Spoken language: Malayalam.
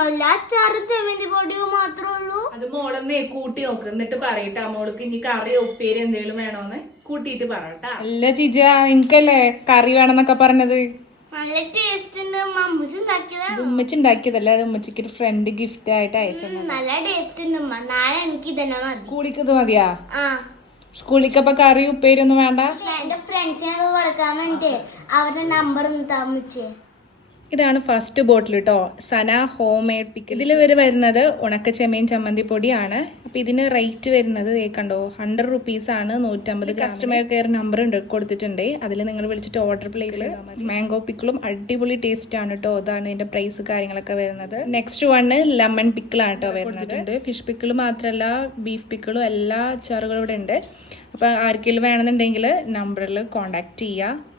സാധനമല്ല, അച്ചാറും ചെമ്മന്തി പൊടിയും മാത്രമേ ഉള്ളൂ. അത് മോളൊന്നേ കൂട്ടി നോക്ക്, എന്നിട്ട് പറയട്ടാ മോൾക്ക് ഇനി കറി ഉപ്പേരി എന്തെങ്കിലും വേണോന്ന് കൂട്ടിയിട്ട് പറയട്ടാ. അല്ല ജിജ, എനിക്കല്ലേ കറി വേണമെന്നൊക്കെ പറഞ്ഞത്. നല്ല ടേസ്റ്റ് ഉണ്ട്. മമ്മൂസ് ഉണ്ടാക്കിയതാണ്. ഉമ്മച്ചി ഉണ്ടാക്കിയതല്ല, അത് ഉമ്മച്ചിക്ക് ഒരു ഫ്രണ്ട് ഗിഫ്റ്റ് ആയിട്ട് അയച്ചത്. നല്ല ടേസ്റ്റ് ഉണ്ട്. നാളെ എനിക്ക് ഇതന്നെ മതി. സ്കൂളിക്ക് ഇത് മതിയാ? ആ, സ്കൂളിക്ക് അപ്പൊ കറി ഉപ്പേരി ഒന്നും വേണ്ട? എന്റെ ഫ്രണ്ട്സിനൊക്കെ കൊടുക്കാൻ വേണ്ടി അവരുടെ നമ്പർ ഒന്ന് താമിച്ചേ. ഇതാണ് ഫസ്റ്റ് ബോട്ടിൽ കേട്ടോ, സന ഹോം മെയ്ഡ് പിക്കിൾ. ഇതിൽ വരുന്നത് ഉണക്ക ചെമ്മീൻ ചമ്മന്തി പൊടിയാണ്. അപ്പൊ ഇതിന് റേറ്റ് വരുന്നത് കണ്ടോ, 100 റുപ്പീസ് ആണ്. 150 കസ്റ്റമർ കെയർ നമ്പർ ഉണ്ട് കൊടുത്തിട്ടുണ്ട്. അതിൽ നിങ്ങൾ വിളിച്ചിട്ട് ഓർഡർ പ്ലേസിൽ മാംഗോ പിക്കിളും അടിപൊളി ടേസ്റ്റ് ആണ് കേട്ടോ. അതാണ് ഇതിന്റെ പ്രൈസ് കാര്യങ്ങളൊക്കെ വരുന്നത്. നെക്സ്റ്റ് വണ് ലെമൺ പിക്കിളാണ് കേട്ടോ വരുന്നത്. ഫിഷ് പിക്കിൾ മാത്രമല്ല ബീഫ് പിക്കിളും എല്ലാ അച്ചാറുകളും ഇവിടെ ഉണ്ട്. അപ്പൊ ആർക്കെങ്കിലും വേണമെന്നുണ്ടെങ്കിൽ നമ്പറിൽ കോൺടാക്ട് ചെയ്യുക.